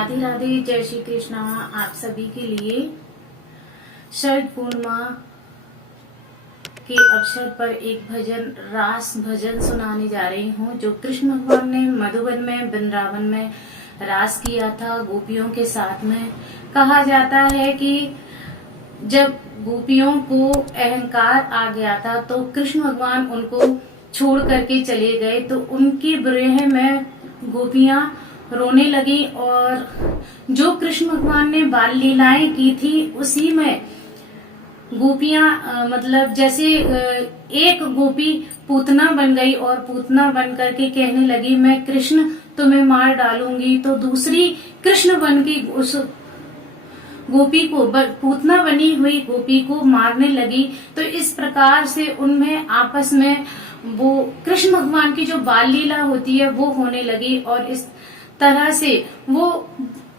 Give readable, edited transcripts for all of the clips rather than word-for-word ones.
राधे राधे, जय श्री कृष्णा। आप सभी के लिए शरद पूर्णिमा के अवसर पर एक भजन, रास भजन सुनाने जा रही हूँ, जो कृष्ण भगवान ने मधुबन में, वृंदावन में रास किया था गोपियों के साथ में। कहा जाता है कि जब गोपियों को अहंकार आ गया था तो कृष्ण भगवान उनको छोड़ करके चले गए, तो उनके विरह में गोपियां रोने लगी। और जो कृष्ण भगवान ने बाल लीलाएं की थी उसी में गोपियां मतलब जैसे एक गोपी पूतना बन गई और पूतना बन करके कहने लगी मैं कृष्ण तुम्हें मार डालूंगी, तो दूसरी कृष्ण बन के उस गोपी को, पूतना बनी हुई गोपी को मारने लगी। तो इस प्रकार से उनमें आपस में वो कृष्ण भगवान की जो बाल लीला होती है वो होने लगी, और इस तरह से वो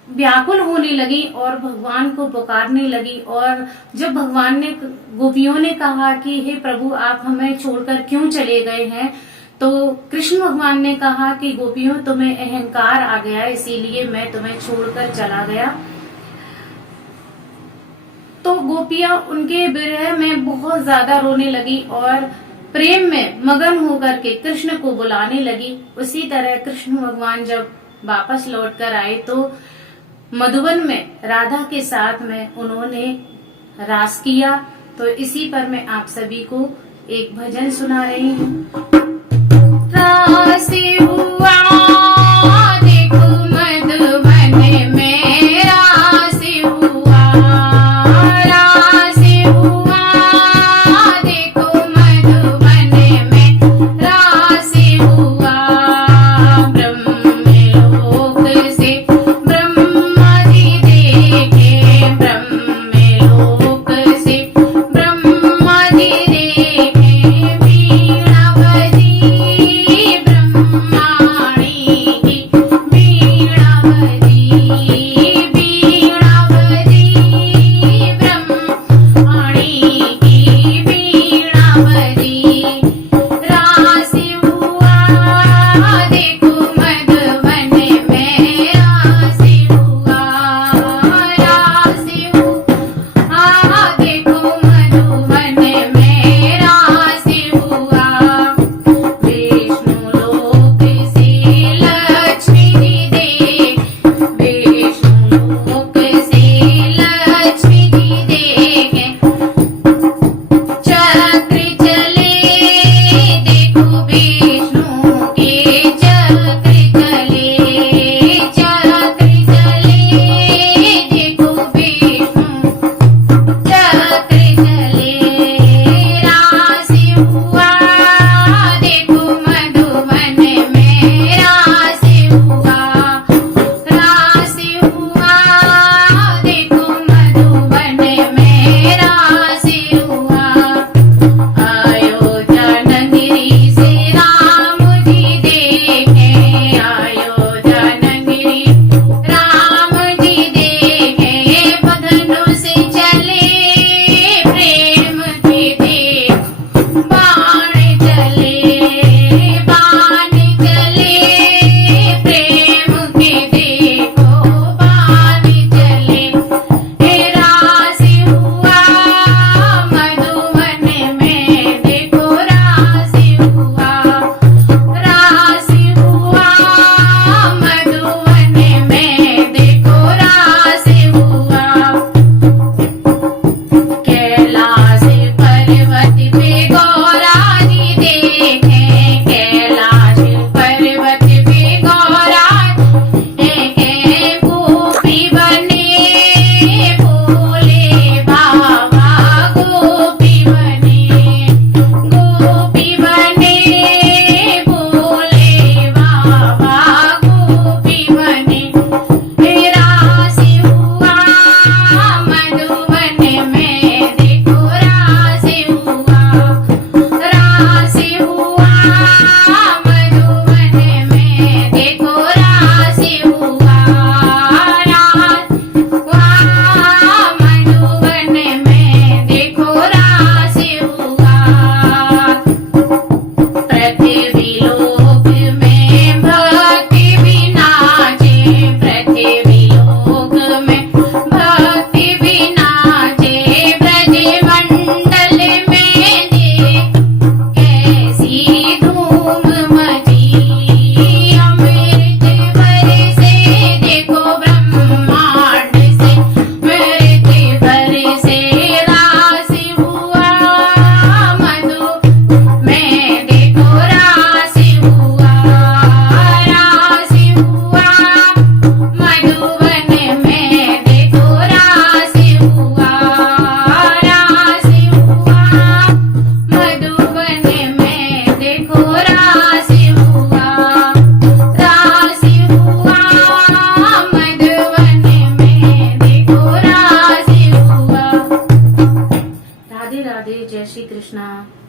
व्याकुल होने लगी और भगवान को पुकारने लगी। और जब भगवान ने, गोपियों ने कहा कि हे प्रभु आप हमें छोड़कर क्यों चले गए हैं, तो कृष्ण भगवान ने कहा कि गोपियों तुम्हें अहंकार आ गया इसीलिए मैं तुम्हें छोड़कर चला गया। तो गोपियां उनके विरह में बहुत ज्यादा रोने लगी और प्रेम में मगन होकर के कृष्ण को बुलाने लगी। उसी तरह कृष्ण भगवान जब वापस लौट कर आए तो मधुबन में राधा के साथ में उन्होंने रास किया। तो इसी पर मैं आप सभी को एक भजन सुना रही हूँ। रास हुआ